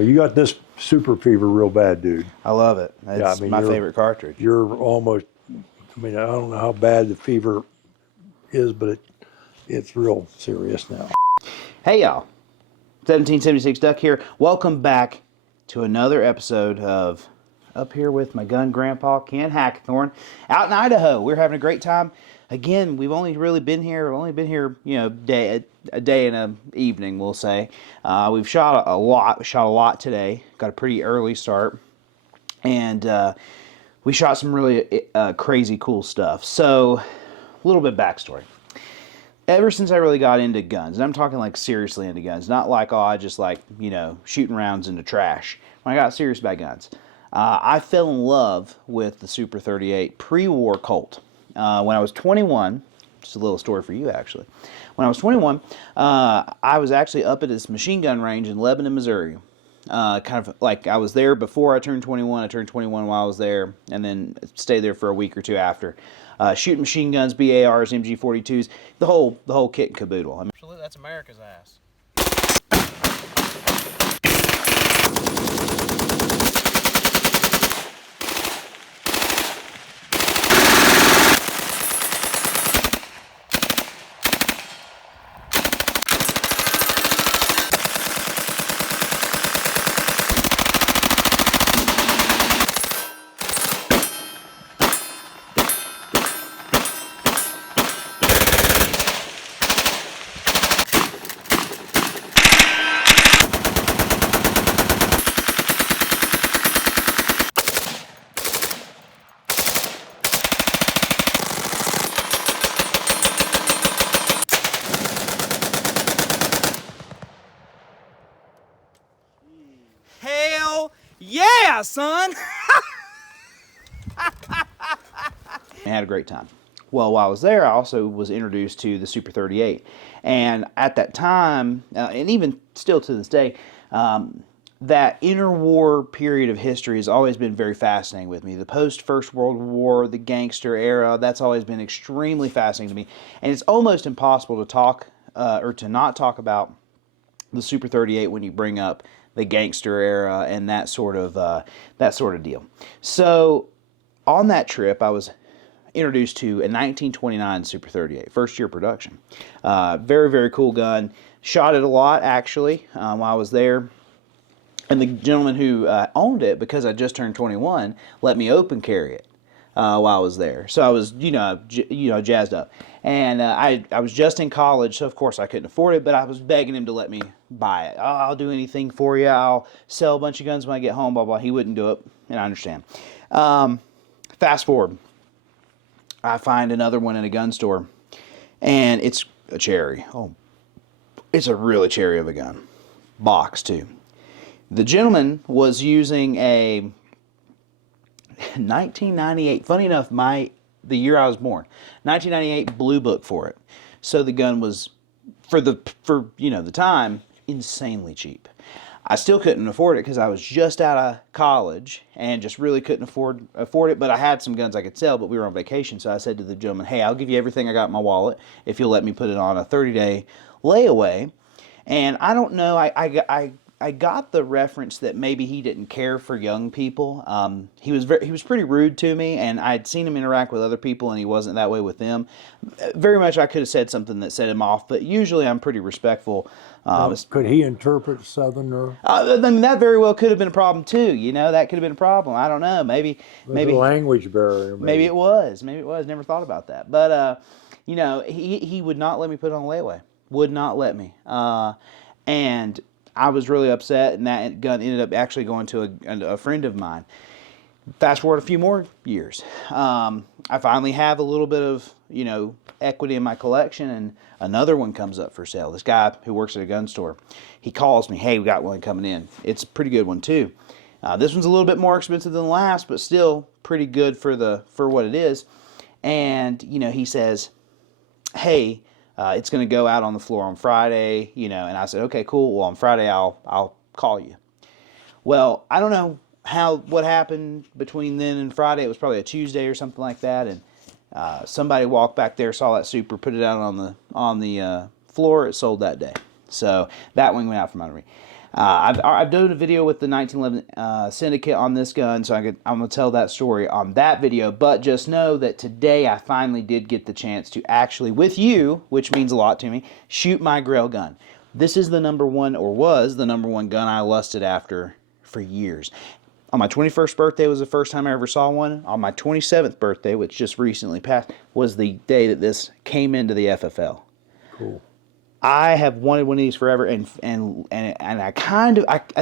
You got this super fever real bad, dude. I love it. It's my favorite cartridge. You're almost, I don't know how bad the fever is, but it's real serious now. Hey, y'all. 1776 Duck here. Welcome back to another episode of Up Here with my gun grandpa, Ken Hackathorn, out in Idaho. We're having a great time. Again, we've only been here, a day and an evening, we'll say. We've shot a lot today. Got a pretty early start. And we shot some really crazy cool stuff. So, a little bit backstory. Ever since I really got into guns, and I'm talking like seriously into guns, not like, I just like, shooting rounds into trash. When I got serious about guns, I fell in love with the Super 38 pre-war Colt. When I was 21, just a little story for you actually. When I was 21, I was actually up at this machine gun range in Lebanon, Missouri. Kind of like I was there before I turned 21. I turned 21 while I was there, and then stayed there for a week or two after. Shooting machine guns, BARs, MG42s, the whole kit and caboodle. I mean, absolutely, that's America's ass. Hell yeah, son! I had a great time. Well, while I was there, I also was introduced to the Super 38. And at that time, and even still to this day, that interwar period of history has always been very fascinating with me. The post-First World War, the gangster era, that's always been extremely fascinating to me. And it's almost impossible to talk, or to not talk about the Super 38 when you bring up the gangster era and that sort of deal. So on that trip, I was introduced to a 1929 Super 38, first year production. Very, very cool gun. Shot it a lot, actually, while I was there. And the gentleman who owned it, because I just turned 21, let me open carry it while I was there. So I was, jazzed up. And I was just in college, so of course I couldn't afford it, but I was begging him to let me buy it. Oh, I'll do anything for you. I'll sell a bunch of guns when I get home, blah, blah. He wouldn't do it, and I understand. Fast forward. I find another one in a gun store, and it's a cherry. Oh, it's a really cherry of a gun. Box, too. The gentleman was using a 1998, funny enough, the year I was born, 1998 Blue Book for it. So the gun was, for the time, insanely cheap. I still couldn't afford it because I was just out of college and just really couldn't afford it, but I had some guns I could sell, but we were on vacation, so I said to the gentleman, hey, I'll give you everything I got in my wallet if you'll let me put it on a 30-day layaway. And I don't know, I got the reference that maybe he didn't care for young people. He was pretty rude to me, and I'd seen him interact with other people, and he wasn't that way with them. Very much I could have said something that set him off, but usually I'm pretty respectful. Could he interpret Southerner? I mean, that very well could have been a problem too. That could have been a problem. I don't know. Maybe a language barrier. Maybe it was. Never thought about that. But he would not let me put it on layaway. Would not let me. And I was really upset, and that gun ended up actually going to a friend of mine. Fast forward a few more years. I finally have a little bit of, equity in my collection, and another one comes up for sale. This guy who works at a gun store, he calls me, hey, we got one coming in. It's a pretty good one too. This one's a little bit more expensive than the last, but still pretty good for what it is. And, he says, hey, it's going to go out on the floor on Friday, and I said, okay, cool. Well, on Friday, I'll call you. Well, I don't know what happened between then and Friday. It was probably a Tuesday or something like that. And somebody walked back there, saw that Super, put it out on the floor. It sold that day. So that one went out from under me. I've done a video with the 1911 Syndicate on this gun, so I'm going to tell that story on that video. But just know that today I finally did get the chance to actually, with you, which means a lot to me, shoot my Grail gun. This is the number one, or was the number one gun I lusted after for years. On my 21st birthday was the first time I ever saw one. On my 27th birthday, which just recently passed, was the day that this came into the FFL. Cool. I have wanted one of these forever, and I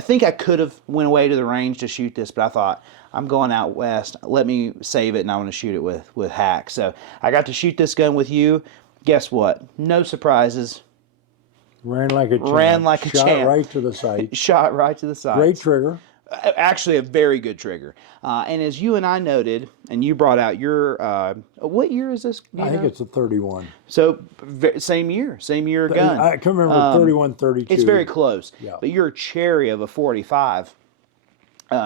think I could have went away to the range to shoot this, but I thought, I'm going out west. Let me save it, and I want to shoot it with Hack. So I got to shoot this gun with you. Guess what? No surprises. Ran like a champ. Ran like a champ. Shot right to the sight. Shot right to the sight. Great trigger. Actually, a very good trigger. And as you and I noted, and you brought out your, what year is this? I think it's a 31. So, same year gun. I can remember 31, 32. It's very close. Yeah. But you're a cherry of a 45.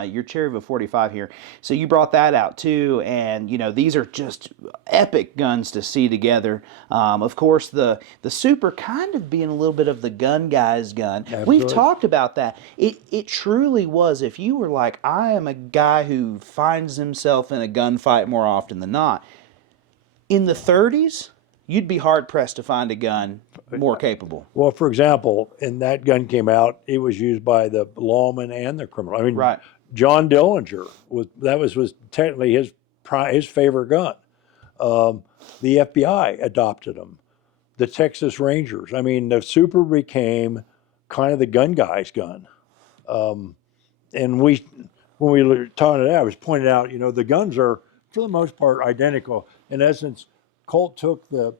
Your cherry of a 45 here. So you brought that out too, and you know these are just epic guns to see together. Of course, the Super kind of being a little bit of the gun guy's gun. Absolutely. We've talked about that. It truly was. If you were like, I am a guy who finds himself in a gunfight more often than not, in the 30s, you'd be hard pressed to find a gun more capable. Well, for example, when that gun came out, it was used by the lawman and the criminal. I mean, Right. John Dillinger was technically his favorite gun. The FBI adopted them. The Texas Rangers. I mean, the Super became kind of the gun guy's gun. And when we were talking today, I was pointing out, you know, the guns are for the most part identical. In essence, Colt took the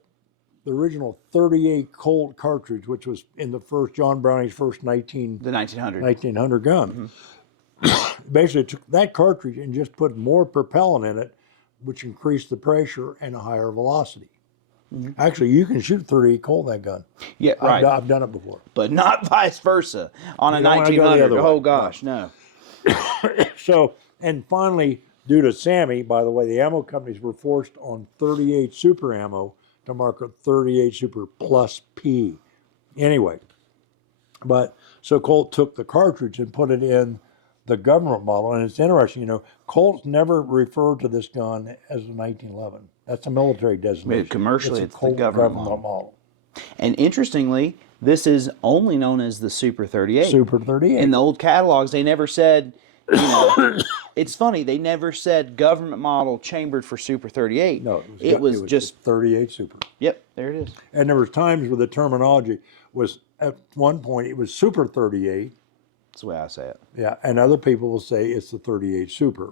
original 38 Colt cartridge, which was in the first John Browning's first The 1900. 1900 gun. Mm-hmm. Basically took that cartridge and just put more propellant in it, which increased the pressure and a higher velocity. Mm-hmm. Actually, you can shoot 38 Colt that gun. Yeah, right. I've done it before. But not vice versa on a You don't wanna go the 1900. other way. Oh gosh, no. So, and finally, due to Sammy, by the way, the ammo companies were forced on 38 Super ammo to market 38 Super plus P. Anyway, but so Colt took the cartridge and put it in the government model, and it's interesting, you know, Colt never referred to this gun as a 1911. That's a military designation. Commercially, it's a the Colt government model. And interestingly, this is only known as the Super 38. Super 38. In the old catalogs, they never said, you know, it's funny, they never said government model chambered for Super 38. No, it was just 38 Super. Yep, there it is. And there was times where the terminology was, at one point, it was Super 38. That's the way I say it. Yeah, and other people will say it's the 38 Super.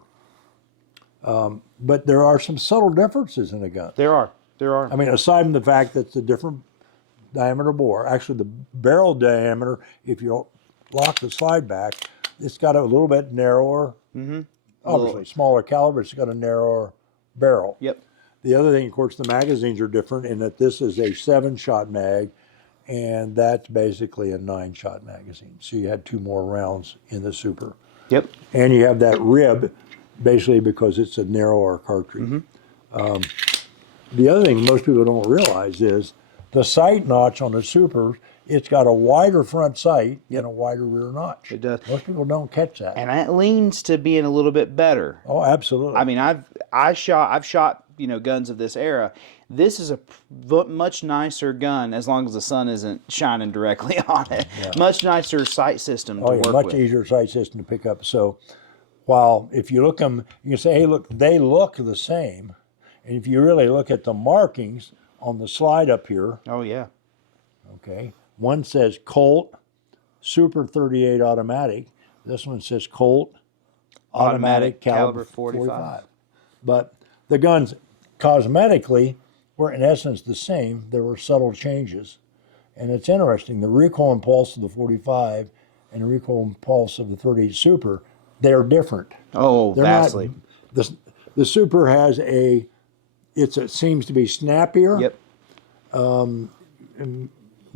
But there are some subtle differences in the gun. There are. I mean, aside from the fact that it's a different diameter bore, actually the barrel diameter, if you lock the slide back, it's got a little bit narrower, obviously smaller caliber, it's got a narrower barrel. Yep. The other thing, of course, the magazines are different in that this is a 7-shot mag, and that's basically a 9-shot magazine. So you had 2 more rounds in the Super. Yep. And you have that rib, basically because it's a narrower cartridge. The other thing most people don't realize is the sight notch on the Super, it's got a wider front sight and a wider rear notch. It does. Most people don't catch that. And that leans to being a little bit better. Oh, absolutely. I mean, I've shot you know, guns of this era. This is a much nicer gun as long as the sun isn't shining directly on it. Yeah. Much nicer sight system to work much with. easier sight system to pick up. So while if you look them, you can say, hey, look, they look the same. And if you really look at the markings on the slide up here. Oh, yeah. Okay. One says Colt Super 38 automatic. This one says Colt automatic caliber 45. But the guns cosmetically were in essence the same. There were subtle changes. And it's interesting, the recoil impulse of the 45 and the recoil impulse of the 38 Super, they're different. Oh, They're vastly. Not, the Super has it seems to be snappier. Yep.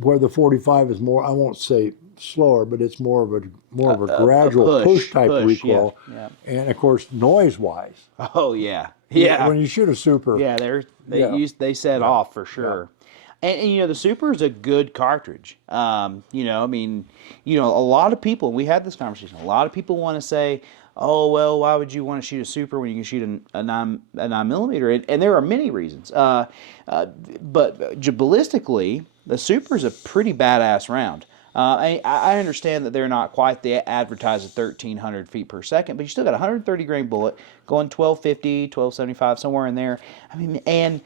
Where the 45 is more, I won't say slower, but it's more of a gradual push type recoil. Yeah. And of course, noise wise. Oh yeah. Yeah. When you shoot a Super. Yeah, they set off for sure. And you know, the Super is a good cartridge. You know, I mean, you know, a lot of people, we had this conversation, a lot of people want to say, oh, well, why would you want to shoot a Super when you can shoot a 9mm? And there are many reasons. But ballistically, the Super is a pretty badass round. I understand that they're not quite the advertised 1,300 feet per second, but you still got a 130 grain bullet going 1250, 1275, somewhere in there. I mean, and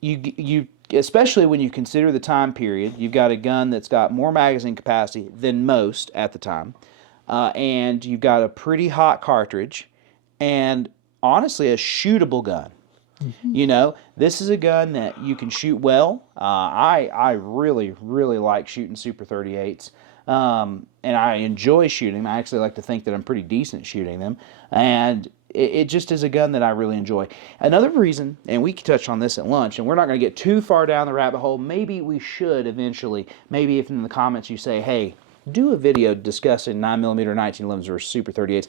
you especially when you consider the time period, you've got a gun that's got more magazine capacity than most at the time, and you've got a pretty hot cartridge, and honestly, a shootable gun. You know, this is a gun that you can shoot well. I really, really like shooting Super 38s. And I enjoy shooting them. I actually like to think that I'm pretty decent at shooting them. And it just is a gun that I really enjoy. Another reason, and we touched on this at lunch, and we're not going to get too far down the rabbit hole. Maybe we should eventually. Maybe if in the comments you say, hey, do a video discussing 9mm 1911s versus Super 38s.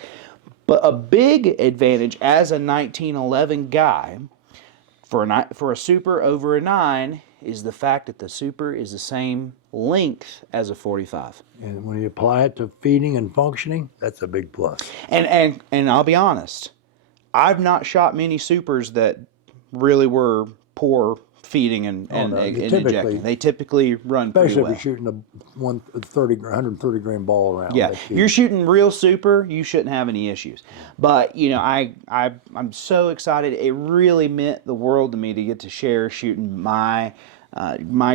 But a big advantage as a 1911 guy for a Super over a 9 is the fact that the Super is the same length as a 45. And when you apply it to feeding and functioning, that's a big plus. And I'll be honest, I've not shot many Supers that really were poor feeding and ejecting. They typically run pretty well. Especially if you're shooting a 130 grain ball around. Yeah, you're shooting real Super, you shouldn't have any issues. But, you know, I'm so excited. It really meant the world to me to get to share shooting my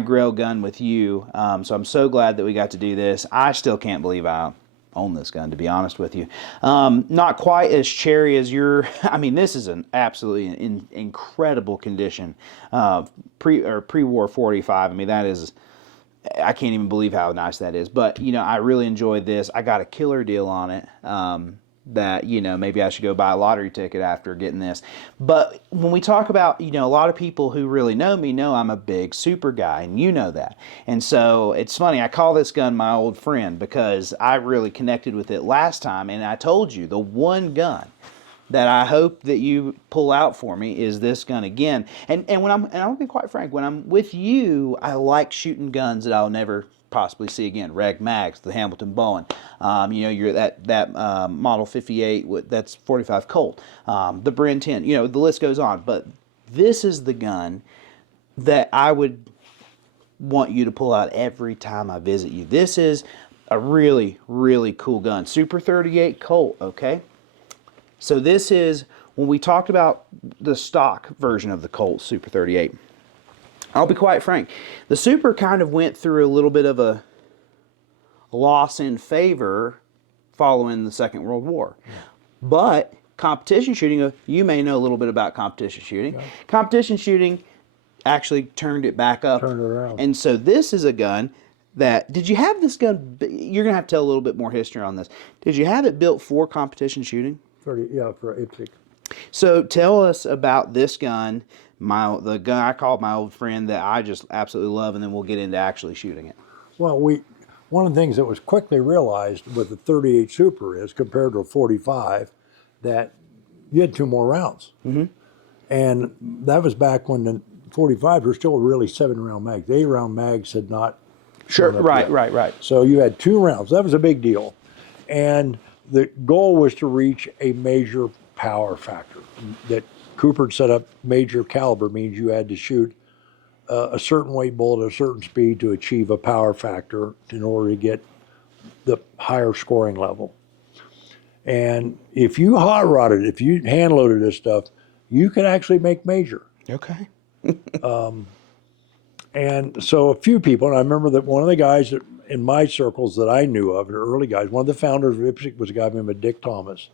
Grail gun with you. So I'm so glad that we got to do this. I still can't believe I own this gun, to be honest with you. Not quite as cherry as your. I mean, this is an absolutely incredible condition. Pre-war 45. I mean, that is. I can't even believe how nice that is. But you know, I really enjoyed this. I got a killer deal on it. That, you know, maybe I should go buy a lottery ticket after getting this. But when we talk about, you know, a lot of people who really know me know I'm a big Super guy, and you know that. And so it's funny, I call this gun my old friend because I really connected with it last time, and I told you the one gun that I hope that you pull out for me is this gun again. And I'll be quite frank, when I'm with you, I like shooting guns that I'll never possibly see again. Reg Mags, the Hamilton Bowen, you know, you're that Model 58, that's 45 Colt, the Bren 10, you know, the list goes on. But this is the gun that I would want you to pull out every time I visit you. This is a really, really cool gun. Super 38 Colt, okay? So this is, when we talked about the stock version of the Colt Super 38, I'll be quite frank, the Super kind of went through a little bit of a loss in favor following the Second World War. But competition shooting, you may know a little bit about competition shooting. Yeah. Competition shooting actually turned it back up. Turned it around. And so this is a gun that, did you have this gun, you're going to have to tell a little bit more history on this. Did you have it built for competition shooting? Yeah, for IPSC. So tell us about this gun, the gun I called my old friend that I just absolutely love, and then we'll get into actually shooting it. Well, one of the things that was quickly realized with the 38 Super is, compared to a 45, that you had 2 more rounds. Mm-hmm. And that was back when the 45s were still really 7-round mags. The 8-round mags had not. Sure, right. So you had 2 rounds. That was a big deal. And the goal was to reach a major power factor. That Cooper set up major caliber means you had to shoot a certain weight bullet at a certain speed to achieve a power factor in order to get the higher scoring level. And if you hot rodded, if you hand loaded this stuff, you could actually make major. Okay. And so a few people, and I remember that one of the guys that, in my circles that I knew of, the early guys, one of the founders of IPSC was a guy named Dick Thomas,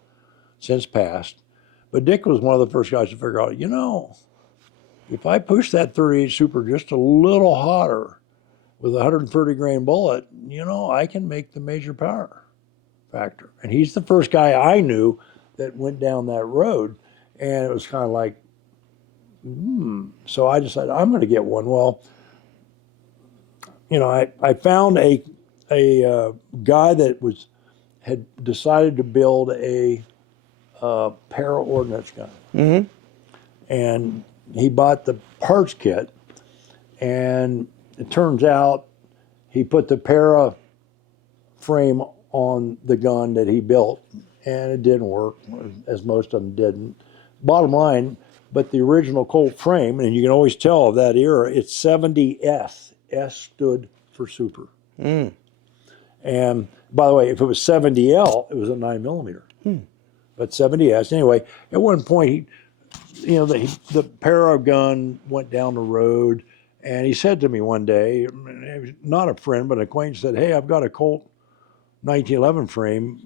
since passed. But Dick was one of the first guys to figure out, you know, if I push that 38 Super just a little hotter with a 130 grain bullet, you know, I can make the major power factor. And he's the first guy I knew that went down that road. And it was kind of like, So I decided I'm going to get one. Well, you know, I found a guy that had decided to build a para-ordnance gun. Mm-hmm. And he bought the parts kit, and it turns out he put the para frame on the gun that he built, and it didn't work, as most of them didn't. Bottom line, but the original Colt frame, and you can always tell of that era, it's 70S. S stood for super. And by the way, if it was 70L, it was a 9mm. But 70S, anyway, at one point, the para gun went down the road, and he said to me one day, not a friend, but an acquaintance, said, "Hey, I've got a Colt 1911 frame.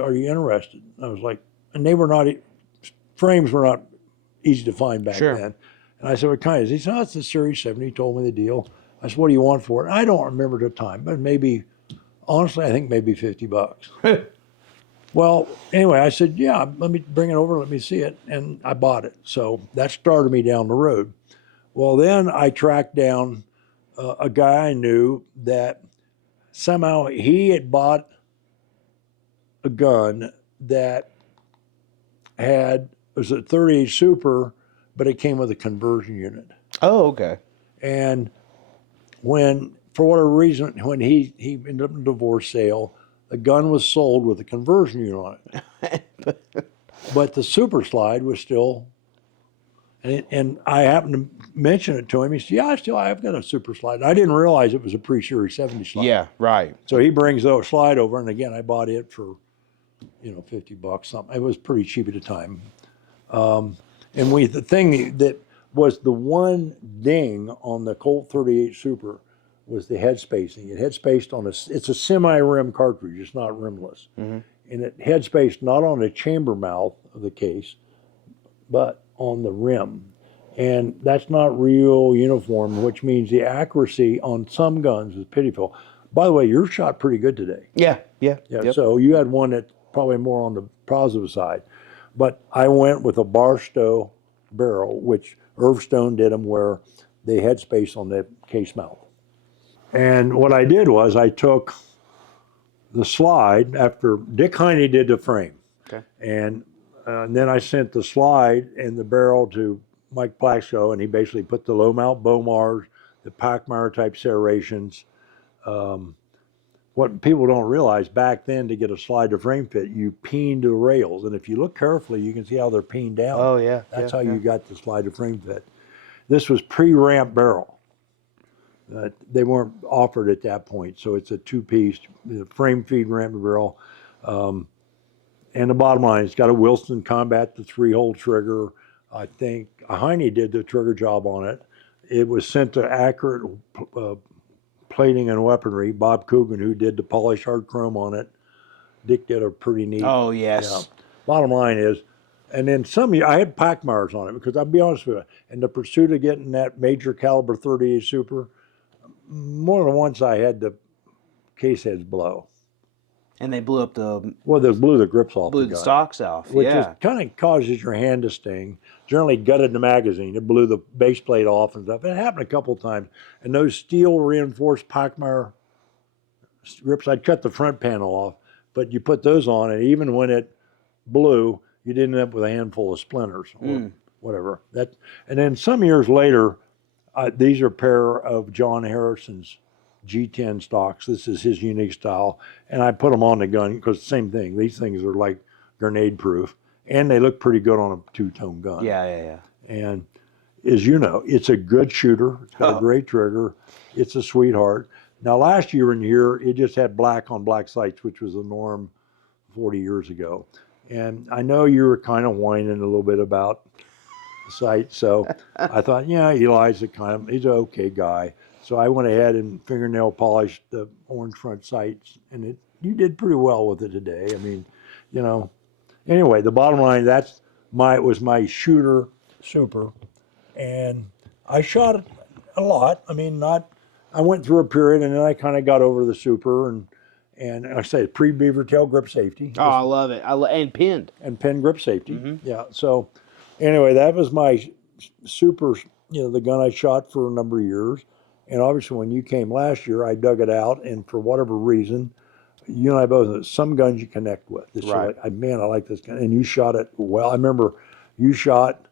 Are you interested?" I was like, and they were not, frames were not easy to find back then. And I said, "What kind is it?" He said, "Oh, it's the Series 7. He told me the deal. I said, "What do you want for it?" I don't remember the time, but maybe, honestly, I think maybe $50. Well, anyway, I said, "Yeah, let me bring it over, let me see it." And I bought it. So that started me down the road. Well, then I tracked down a guy I knew that somehow he had bought a gun that it was a 38 Super, but it came with a conversion unit. Oh, okay. And when, for whatever reason, when he ended up in a divorce sale, the gun was sold with a conversion unit on it. But the Super Slide was still, and I happened to mention it to him. He said, "Yeah, I've got a Super Slide." I didn't realize it was a pre-Series 70 Slide. Yeah, right. So he brings the Slide over, and again, I bought it for, $50, something. It was pretty cheap at the time. And the thing that was the one ding on the Colt 38 Super was the head spacing. It head spaced on it's a semi-rim cartridge, it's not rimless. And it head spaced not on the chamber mouth of the case, but on the rim. And that's not real uniform, which means the accuracy on some guns is pitiful. By the way, yours shot pretty good today. Yeah. Yeah, Yep. so you had one that's probably more on the positive side. But I went with a Barstow barrel, which Irvstone did them where they had space on the case mouth. And what I did was I took the Slide after Dick Heinie did the frame. Okay. And then I sent the Slide and the barrel to Mike Plaxco, and he basically put the low mount Bomars, the Pachmayr type serrations. What people don't realize, back then to get a Slide to frame fit, you peened the rails. And if you look carefully, you can see how they're peened down. Oh, yeah. That's how you got the Slide to frame fit. This was pre-ramp barrel. They weren't offered at that point, so it's a two-piece frame feed ramp barrel. And the bottom line, it's got a Wilson Combat, the 3-hole trigger. I think Heinie did the trigger job on it. It was sent to Accurate Plating and Weaponry. Bob Coogan, who did the polished hard chrome on it. Dick did a pretty neat. Oh, yes. Yeah. Bottom line is, and then I had Pachmayrs on it because I'll be honest with you, in the pursuit of getting that major caliber 38 Super, more than once I had the case heads blow. And they blew up they blew the grips off blew the the gun, stocks off. which Yeah. kind of causes your hand to sting. Generally gutted the magazine. It blew the base plate off and stuff. It happened a couple of times. And those steel reinforced Pachmayr grips, I'd cut the front panel off, but you put those on, and even when it blew, you'd end up with a handful of splinters or whatever. And then some years later, these are a pair of John Harrison's G10 stocks. This is his unique style. And I put them on the gun because same thing. These things are like grenade proof. And they look pretty good on a two-tone gun. Yeah. And as you know, it's a good shooter. It's got a great trigger. It's a sweetheart. Now, last year in here, it just had black on black sights, which was the norm 40 years ago. And I know you were kind of whining a little bit about the sight. So I thought, yeah, Eli's he's an okay guy. So I went ahead and fingernail polished the orange front sights, and you did pretty well with it today. I mean, Anyway, the bottom line, was my shooter Super, and I shot it a lot. I mean, I went through a period, and then I kind of got over the Super, and I say pre-beaver tail grip safety. Oh, I love it. And pinned. And pin grip safety. Yeah. So anyway, that was my Super, the gun I shot for a number of years. And obviously when you came last year, I dug it out, and for whatever reason, you and I both, some guns you connect with. It's right. Like, man, I like this gun. And you shot it well. I remember you shot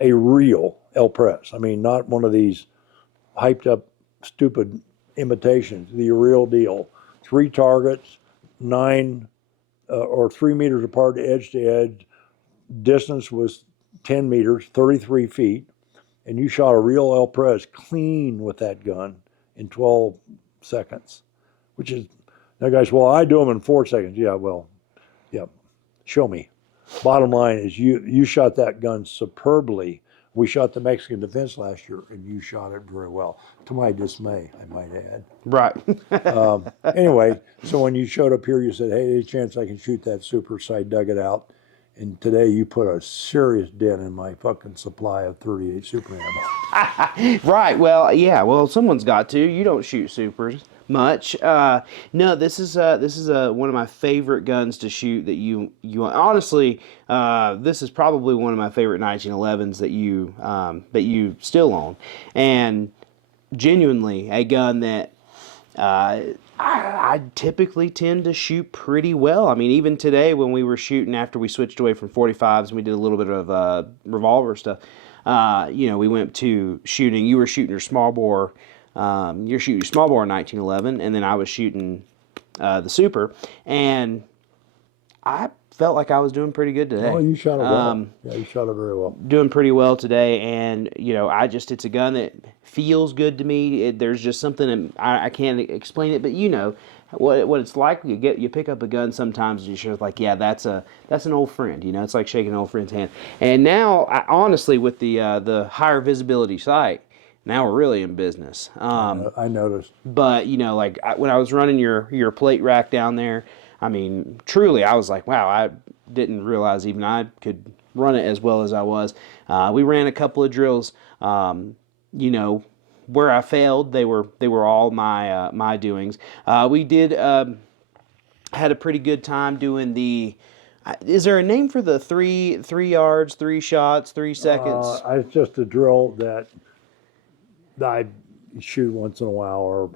a real El Pres. I mean, not one of these hyped up stupid imitations. The real deal. 3 targets, 9 or 3 meters apart, edge to edge. Distance was 10 meters, 33 feet, and you shot a real El Pres clean with that gun in 12 seconds, which is, now guys, well, I do them in 4 seconds. Yeah, well, yeah, show me. Bottom line is you shot that gun superbly. We shot the Mexican defense last year, and you shot it very well, to my dismay, I might add. Right. Anyway, so when you showed up here, you said, hey, there's a chance I can shoot that super, so I dug it out. And today you put a serious dent in my fucking supply of 38 super ammo. Right. Well, yeah. Well, someone's got to. You don't shoot supers much. No, this is one of my favorite guns to shoot. That you honestly, this is probably one of my favorite 1911s that you still own, and genuinely a gun that I typically tend to shoot pretty well. I mean, even today when we were shooting after we switched away from 45s and we did a little bit of revolver stuff, we went to shooting. You were shooting your small bore. You're shooting your small bore in 1911, and then I was shooting the super, and I felt like I was doing pretty good today. Oh, you shot it well. Yeah, you shot it very well. Doing pretty well today, and it's a gun that feels good to me. There's just something that I can't explain it, but what it's like. You pick up a gun sometimes, and you're like, yeah, that's an old friend. It's like shaking an old friend's hand. And now, honestly, with the higher visibility sight, now we're really in business. I noticed. But when I was running your plate rack down there, I mean, truly, I was like, wow, I didn't realize even I could run it as well as I was. We ran a couple of drills. Where I failed, they were all my doings. We did had a pretty good time doing the. Is there a name for the 3 yards, 3 shots, 3 seconds? It's just a drill that I shoot once in a while, or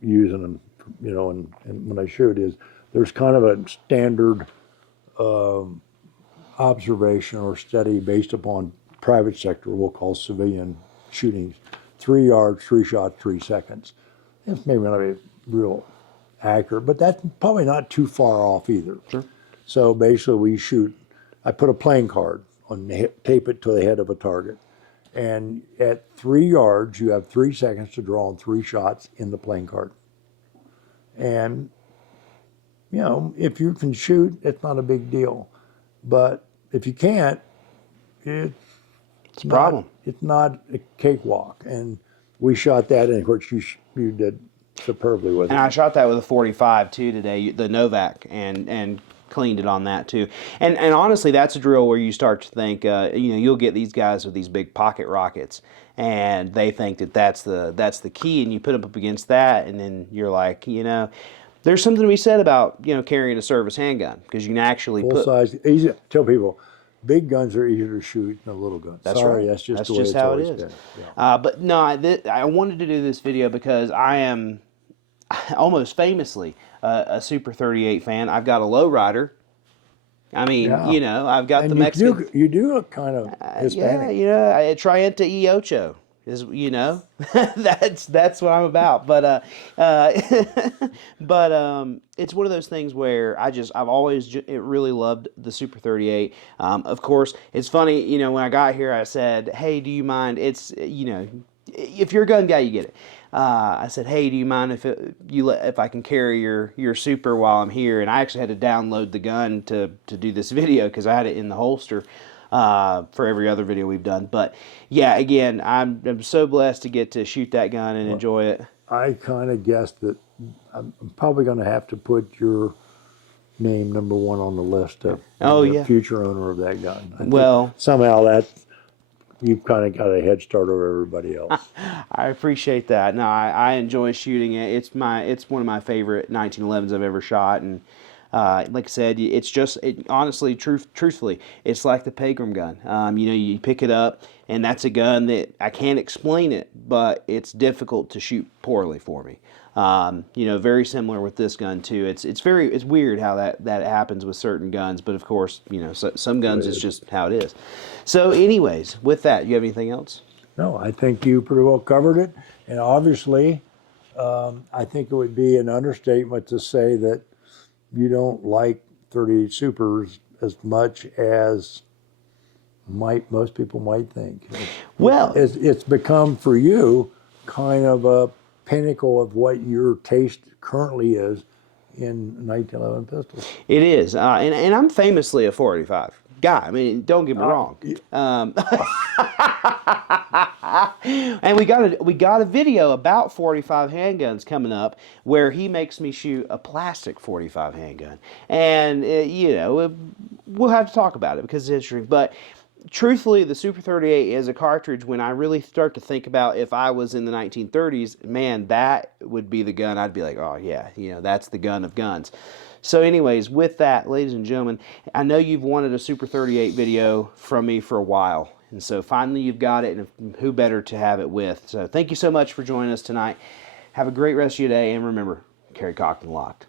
using them, and when I shoot there's kind of a standard observation or study based upon private sector, we'll call civilian shootings. 3 yards, 3 shots, 3 seconds. It's maybe not be real accurate, but that's probably not too far off either. Sure. So basically I put a playing card tape it to the head of a target. And at 3 yards, you have 3 seconds to draw on 3 shots in the playing card. And, if you can shoot, it's not a big deal. But if you can't, it's a problem. It's not a cakewalk. And we shot that, and of course you did superbly with it. And I shot that with a 45 too today, the Novak, and cleaned it on that too. And honestly, that's a drill where you start to think, you'll get these guys with these big pocket rockets, and they think that's the key, and you put them up against that, and then you're like, there's something to be said about carrying a service handgun, because you can actually full size, easy. Tell people, big guns are easier to shoot than little guns. That's Sorry, right. that's just the way just it's how it always is. been. Yeah. But no, I wanted to do this video because I am almost famously a Super 38 fan. I've got a lowrider. I mean, Yeah. I've got And the Mexican. You do look kind of Hispanic. Yeah, Trienta y Ocho is, that's what I'm about. But it's one of those things where I've always really loved the Super 38. Of course, it's funny, when I got here, I said, hey, do you mind? It's, if you're a gun guy, you get it. I said, hey, do you mind if I can carry your super while I'm here? And I actually had to download the gun to do this video, because I had it in the holster for every other video we've done. But yeah, again, I'm so blessed to get to shoot that gun and enjoy it. I kind of guessed that I'm probably going to have to put your name number 1 on the list of the future owner of that gun. Well, somehow you've kind of got a head start over everybody else. I appreciate that. No, I enjoy shooting it. It's one of my favorite 1911s I've ever shot, and like I said, it's just honestly, truthfully, it's like the Pegram gun. You pick it up, and that's a gun that I can't explain it, but it's difficult to shoot poorly for me. Very similar with this gun too. It's weird how that happens with certain guns, but of course, some guns is just how it is. So anyways, with that, you have anything else? No, I think you pretty well covered it. And obviously, I think it would be an understatement to say that you don't like 38 Supers as much as most people might think. Well, It's become for you kind of a pinnacle of what your taste currently is in 1911 pistols. it is, and I'm famously a 485 guy. I mean, don't get me wrong. And we got a video about 45 handguns coming up where he makes me shoot a plastic 45 handgun, and we'll have to talk about it because it's interesting. But truthfully, the Super 38 is a cartridge. When I really start to think about if I was in the 1930s, man, that would be the gun. I'd be like, oh yeah, that's the gun of guns. So anyways, with that, ladies and gentlemen, I know you've wanted a Super 38 video from me for a while. And so finally you've got it, and who better to have it with. So thank you so much for joining us tonight. Have a great rest of your day, and remember, carry cocked and locked.